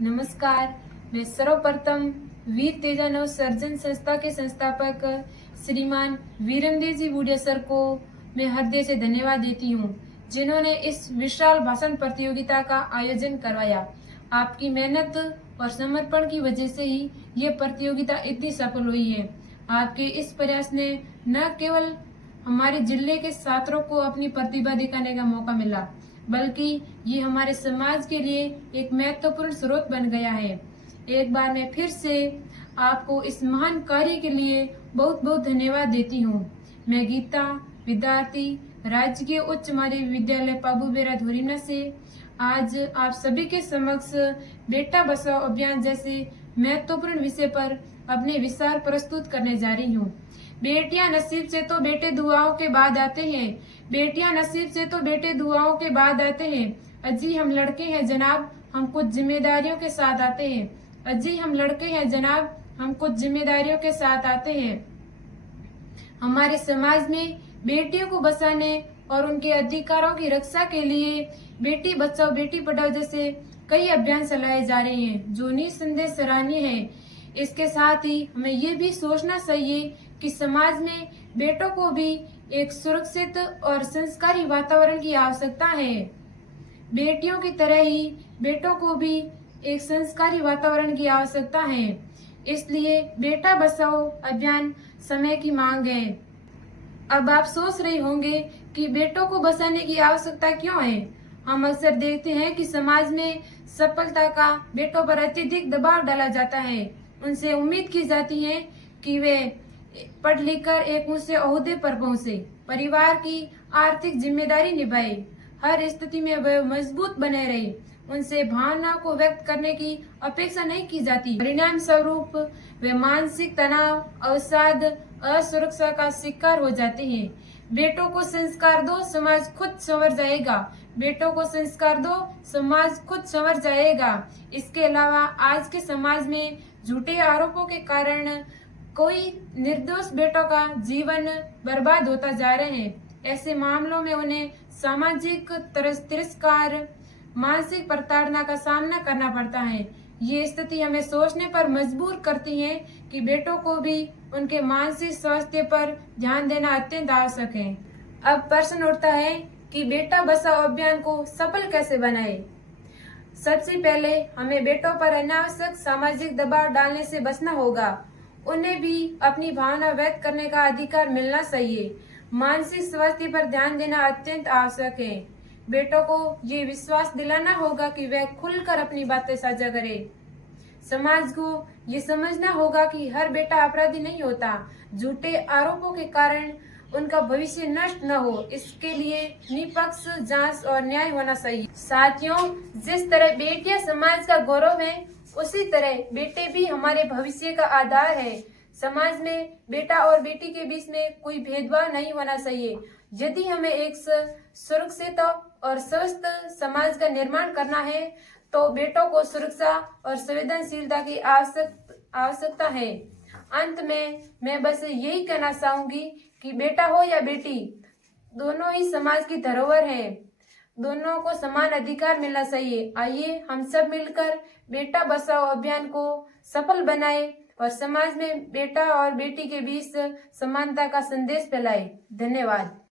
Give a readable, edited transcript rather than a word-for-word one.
नमस्कार। मैं सर्वप्रथम वीर तेजानव सर्जन संस्था के संस्थापक श्रीमान वीरेंद्र जी बूढ़िया सर को मैं हृदय से धन्यवाद देती हूँ, जिन्होंने इस विशाल भाषण प्रतियोगिता का आयोजन करवाया। आपकी मेहनत और समर्पण की वजह से ही ये प्रतियोगिता इतनी सफल हुई है। आपके इस प्रयास ने न केवल हमारे जिले के छात्रों को अपनी प्रतिभा दिखाने का मौका मिला, बल्कि ये हमारे समाज के लिए एक महत्वपूर्ण स्रोत बन गया है। एक बार मैं फिर से आपको इस महान कार्य के लिए बहुत बहुत धन्यवाद देती हूँ। मैं गीता, विद्यार्थी, राजकीय उच्च माध्यमिक विद्यालय पाबूबेरा धुरीना से आज आप सभी के समक्ष बेटा बचाओ अभियान जैसे महत्वपूर्ण विषय पर अपने विचार प्रस्तुत करने जा रही हूँ। बेटियां नसीब से तो बेटे दुआओं के बाद आते हैं। बेटियां नसीब से तो बेटे दुआओं के बाद आते हैं। अजी हम लड़के हैं जनाब, हम कुछ जिम्मेदारियों के साथ आते हैं। अजी हम लड़के हैं जनाब, हम कुछ जिम्मेदारियों के साथ आते हैं। हमारे समाज में बेटियों को बचाने और उनके अधिकारों की रक्षा के लिए बेटी बचाओ बेटी पढ़ाओ जैसे कई अभियान चलाए जा रहे हैं, जो निसंदेह सराहनीय है। इसके साथ ही हमें ये भी सोचना चाहिए कि समाज में बेटों को भी एक सुरक्षित और संस्कारी वातावरण की आवश्यकता है। बेटियों की तरह ही बेटों को भी एक संस्कारी वातावरण की आवश्यकता है। इसलिए बेटा बचाओ अभियान समय की मांग है। अब आप सोच रहे होंगे कि बेटों को बचाने की आवश्यकता क्यों है। हम अक्सर देखते हैं कि समाज में सफलता का बेटों पर अत्यधिक दबाव डाला जाता है। उनसे उम्मीद की जाती है कि वे पढ़ लिख कर एक ऊंचे ओहदे पर पहुंचे, परिवार की आर्थिक जिम्मेदारी निभाए, हर स्थिति में वे मजबूत बने रहे। उनसे भावनाओं को व्यक्त करने की अपेक्षा नहीं की जाती। परिणाम स्वरूप वे मानसिक तनाव, अवसाद, असुरक्षा का शिकार हो जाते हैं। बेटों को संस्कार दो, समाज खुद संवर जाएगा। बेटों को संस्कार दो, समाज खुद संवर जाएगा। इसके अलावा आज के समाज में झूठे आरोपों के कारण कोई निर्दोष बेटों का जीवन बर्बाद होता जा रहे हैं। ऐसे मामलों में उन्हें सामाजिक तिरस्कार, मानसिक प्रताड़ना का सामना करना पड़ता है। ये स्थिति हमें सोचने पर मजबूर करती है कि बेटों को भी उनके मानसिक स्वास्थ्य पर ध्यान देना अत्यंत आवश्यक है। अब प्रश्न उठता है कि बेटा बचाओ अभियान को सफल कैसे बनाए। सबसे पहले हमें बेटों पर अनावश्यक सामाजिक दबाव डालने से बचना होगा। उन्हें भी अपनी भावना व्यक्त करने का अधिकार मिलना चाहिए। मानसिक स्वास्थ्य पर ध्यान देना अत्यंत आवश्यक है। बेटों को ये विश्वास दिलाना होगा कि वह खुलकर अपनी बातें साझा करें। समाज को ये समझना होगा कि हर बेटा अपराधी नहीं होता। झूठे आरोपों के कारण उनका भविष्य नष्ट न हो, इसके लिए निष्पक्ष जांच और न्याय होना चाहिए। साथियों, जिस तरह बेटियां समाज का गौरव है, उसी तरह बेटे भी हमारे भविष्य का आधार है। समाज में बेटा और बेटी के बीच में कोई भेदभाव नहीं होना चाहिए। यदि हमें एक सुरक्षित और स्वस्थ समाज का निर्माण करना है, तो बेटों को सुरक्षा और संवेदनशीलता की आवश्यकता है। अंत में मैं बस यही कहना चाहूंगी कि बेटा हो या बेटी, दोनों ही समाज की धरोहर हैं। दोनों को समान अधिकार मिलना चाहिए। आइए हम सब मिलकर बेटा बचाओ अभियान को सफल बनाएं और समाज में बेटा और बेटी के बीच समानता का संदेश फैलाएं। धन्यवाद।